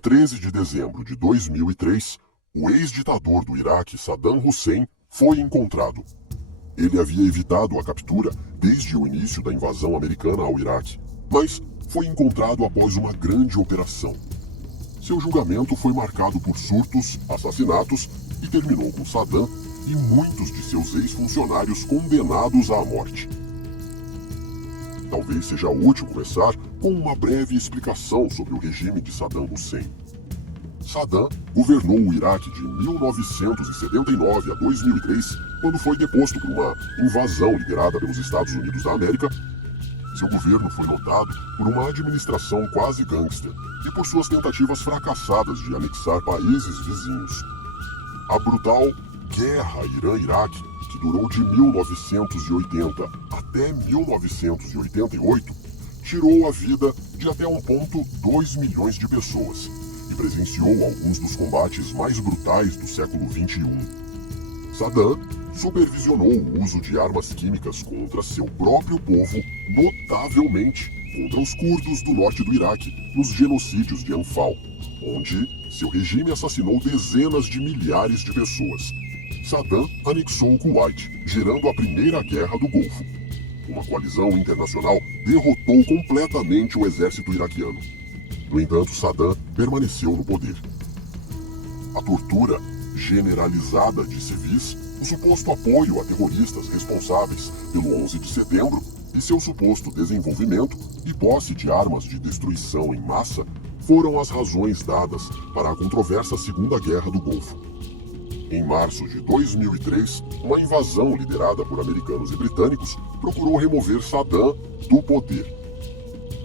13 de dezembro de 2003, o ex-ditador do Iraque, Saddam Hussein, foi encontrado. Ele havia evitado a captura desde o início da invasão americana ao Iraque, mas foi encontrado após uma grande operação. Seu julgamento foi marcado por surtos, assassinatos e terminou com Saddam e muitos de seus ex-funcionários condenados à morte. Talvez seja útil começar com uma breve explicação sobre o regime de Saddam Hussein. Saddam governou o Iraque de 1979 a 2003, quando foi deposto por uma invasão liderada pelos Estados Unidos da América. Seu governo foi notado por uma administração quase gangster e por suas tentativas fracassadas de anexar países vizinhos. A brutal Guerra Irã-Iraque, que durou de 1980 até 1988, tirou a vida de até 1,2 milhões de pessoas e presenciou alguns dos combates mais brutais do século XXI. Saddam supervisionou o uso de armas químicas contra seu próprio povo, notavelmente contra os curdos do norte do Iraque, nos genocídios de Anfal, onde seu regime assassinou dezenas de milhares de pessoas. Saddam anexou o Kuwait, gerando a Primeira Guerra do Golfo. Uma coalizão internacional derrotou completamente o exército iraquiano. No entanto, Saddam permaneceu no poder. A tortura generalizada de civis, o suposto apoio a terroristas responsáveis pelo 11 de setembro e seu suposto desenvolvimento e posse de armas de destruição em massa foram as razões dadas para a controversa Segunda Guerra do Golfo. Em março de 2003, uma invasão liderada por americanos e britânicos procurou remover Saddam do poder.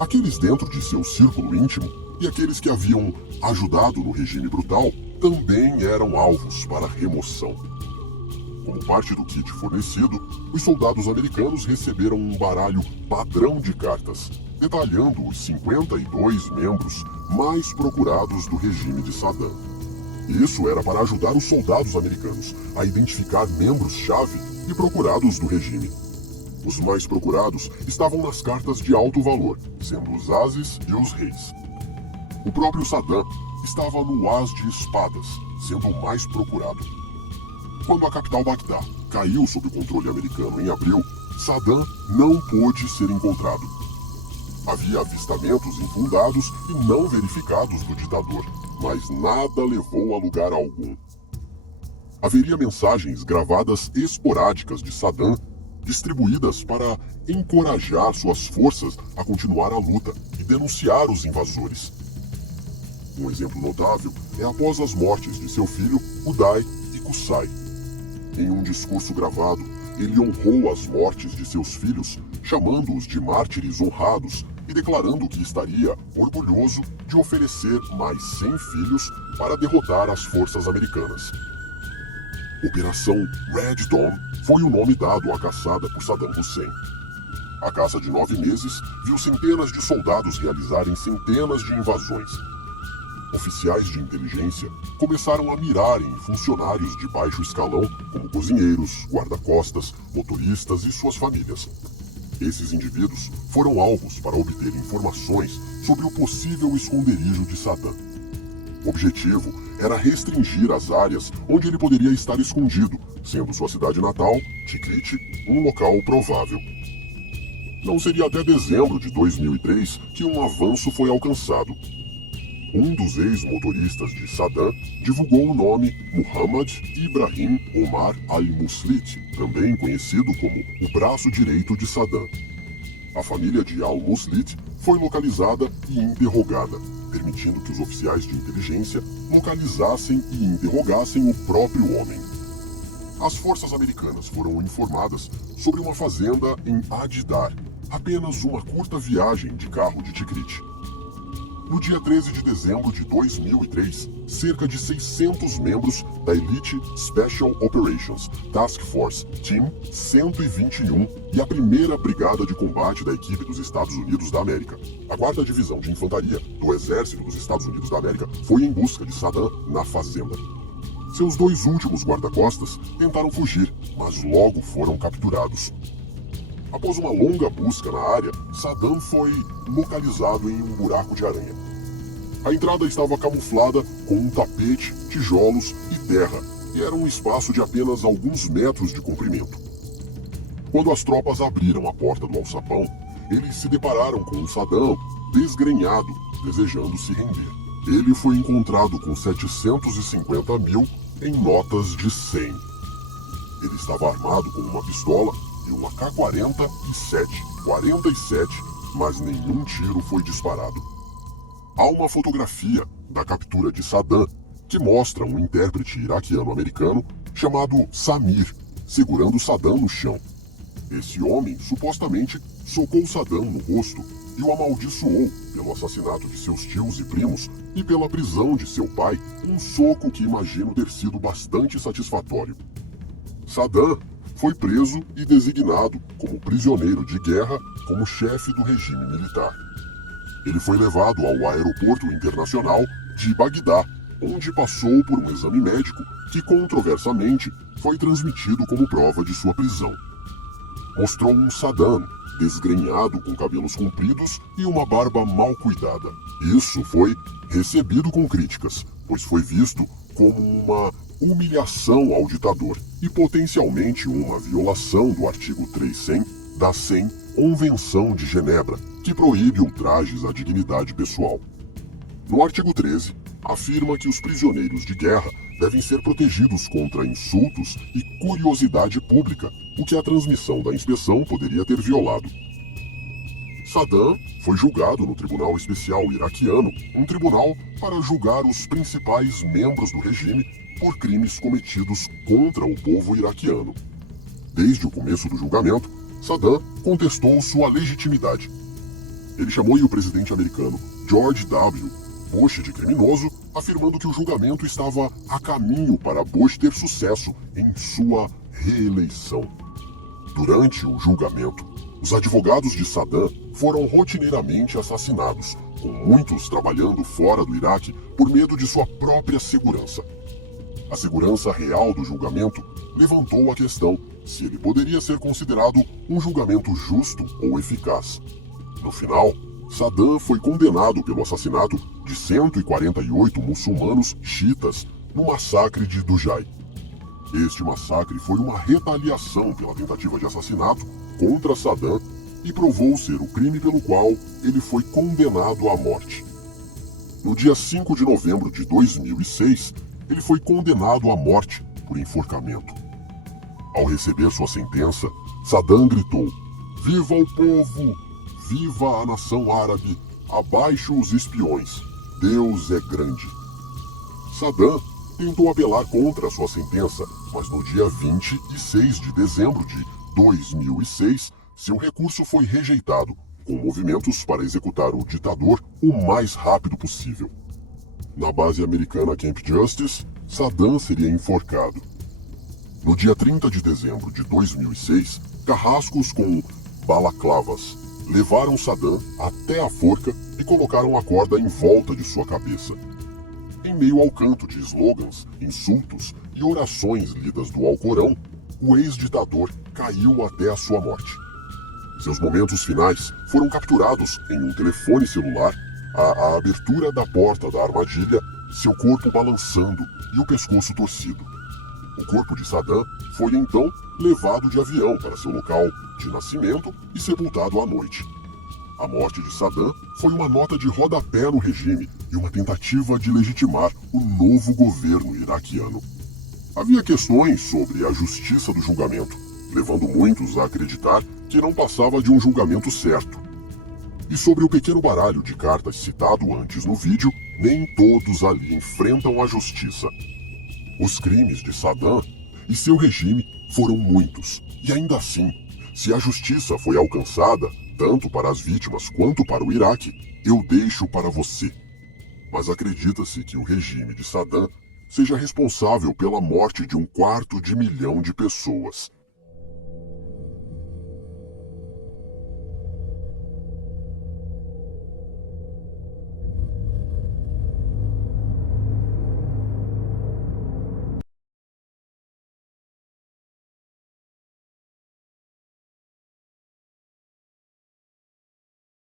Aqueles dentro de seu círculo íntimo e aqueles que haviam ajudado no regime brutal também eram alvos para remoção. Como parte do kit fornecido, os soldados americanos receberam um baralho padrão de cartas, detalhando os 52 membros mais procurados do regime de Saddam. Isso era para ajudar os soldados americanos a identificar membros-chave e procurados do regime. Os mais procurados estavam nas cartas de alto valor, sendo os ases e os reis. O próprio Saddam estava no as de espadas, sendo o mais procurado. Quando a capital Bagdá caiu sob o controle americano em abril, Saddam não pôde ser encontrado. Havia avistamentos infundados e não verificados do ditador, mas nada levou a lugar algum. Haveria mensagens gravadas esporádicas de Saddam, distribuídas para encorajar suas forças a continuar a luta e denunciar os invasores. Um exemplo notável é após as mortes de seu filho, Uday e Qusay. Em um discurso gravado, ele honrou as mortes de seus filhos, chamando-os de mártires honrados e declarando que estaria orgulhoso de oferecer mais 100 filhos para derrotar as forças americanas. Operação Red Dawn foi o nome dado à caçada por Saddam Hussein. A caça de 9 meses viu centenas de soldados realizarem centenas de invasões. Oficiais de inteligência começaram a mirar em funcionários de baixo escalão, como cozinheiros, guarda-costas, motoristas e suas famílias. Esses indivíduos foram alvos para obter informações sobre o possível esconderijo de Saddam. O objetivo era restringir as áreas onde ele poderia estar escondido, sendo sua cidade natal, Tikrit, um local provável. Não seria até dezembro de 2003 que um avanço foi alcançado. Um dos ex-motoristas de Saddam divulgou o nome Muhammad Ibrahim Omar al-Muslit, também conhecido como o braço direito de Saddam. A família de al-Muslit foi localizada e interrogada, permitindo que os oficiais de inteligência localizassem e interrogassem o próprio homem. As forças americanas foram informadas sobre uma fazenda em Adidar, apenas uma curta viagem de carro de Tikrit. No dia 13 de dezembro de 2003, cerca de 600 membros da Elite Special Operations Task Force Team 121 e a primeira Brigada de Combate da equipe dos Estados Unidos da América, a 4ª Divisão de Infantaria do Exército dos Estados Unidos da América, foi em busca de Saddam na fazenda. Seus 2 últimos guarda-costas tentaram fugir, mas logo foram capturados. Após uma longa busca na área, Saddam foi localizado em um buraco de aranha. A entrada estava camuflada com um tapete, tijolos e terra, e era um espaço de apenas alguns metros de comprimento. Quando as tropas abriram a porta do alçapão, eles se depararam com um Saddam desgrenhado, desejando se render. Ele foi encontrado com 750 mil em notas de 100. Ele estava armado com uma pistola e um AK-47, mas nenhum tiro foi disparado. Há uma fotografia da captura de Saddam que mostra um intérprete iraquiano-americano chamado Samir segurando Saddam no chão. Esse homem supostamente socou Saddam no rosto e o amaldiçoou pelo assassinato de seus tios e primos e pela prisão de seu pai, um soco que imagino ter sido bastante satisfatório. Saddam foi preso e designado como prisioneiro de guerra como chefe do regime militar. Ele foi levado ao aeroporto internacional de Bagdá, onde passou por um exame médico que controversamente foi transmitido como prova de sua prisão. Mostrou um Saddam desgrenhado com cabelos compridos e uma barba mal cuidada. Isso foi recebido com críticas, pois foi visto como uma humilhação ao ditador e potencialmente uma violação do artigo 300 da 100 Convenção de Genebra, que proíbe ultrajes à dignidade pessoal. No artigo 13, afirma que os prisioneiros de guerra devem ser protegidos contra insultos e curiosidade pública, o que a transmissão da inspeção poderia ter violado. Saddam foi julgado no Tribunal Especial Iraquiano, um tribunal para julgar os principais membros do regime por crimes cometidos contra o povo iraquiano. Desde o começo do julgamento, Saddam contestou sua legitimidade. Ele chamou o presidente americano George W. Bush de criminoso, afirmando que o julgamento estava a caminho para Bush ter sucesso em sua reeleição. Durante o julgamento, os advogados de Saddam foram rotineiramente assassinados, com muitos trabalhando fora do Iraque por medo de sua própria segurança. A segurança real do julgamento levantou a questão se ele poderia ser considerado um julgamento justo ou eficaz. No final, Saddam foi condenado pelo assassinato de 148 muçulmanos xiitas no massacre de Dujai. Este massacre foi uma retaliação pela tentativa de assassinato contra Saddam e provou ser o crime pelo qual ele foi condenado à morte. No dia 5 de novembro de 2006, ele foi condenado à morte por enforcamento. Ao receber sua sentença, Saddam gritou: "Viva o povo! Viva a nação árabe! Abaixo os espiões! Deus é grande!" Saddam tentou apelar contra sua sentença, mas no dia 26 de dezembro de 2006, seu recurso foi rejeitado, com movimentos para executar o ditador o mais rápido possível. Na base americana Camp Justice, Saddam seria enforcado. No dia 30 de dezembro de 2006, carrascos com balaclavas levaram Saddam até a forca e colocaram a corda em volta de sua cabeça. Em meio ao canto de slogans, insultos e orações lidas do Alcorão, o ex-ditador caiu até a sua morte. Seus momentos finais foram capturados em um telefone celular, a abertura da porta da armadilha, seu corpo balançando e o pescoço torcido. O corpo de Saddam foi então levado de avião para seu local de nascimento e sepultado à noite. A morte de Saddam foi uma nota de rodapé no regime e uma tentativa de legitimar o novo governo iraquiano. Havia questões sobre a justiça do julgamento, levando muitos a acreditar que não passava de um julgamento certo. E sobre o pequeno baralho de cartas citado antes no vídeo, nem todos ali enfrentam a justiça. Os crimes de Saddam e seu regime foram muitos, e ainda assim, se a justiça foi alcançada, tanto para as vítimas quanto para o Iraque, eu deixo para você. Mas acredita-se que o regime de Saddam seja responsável pela morte de 250 mil de pessoas.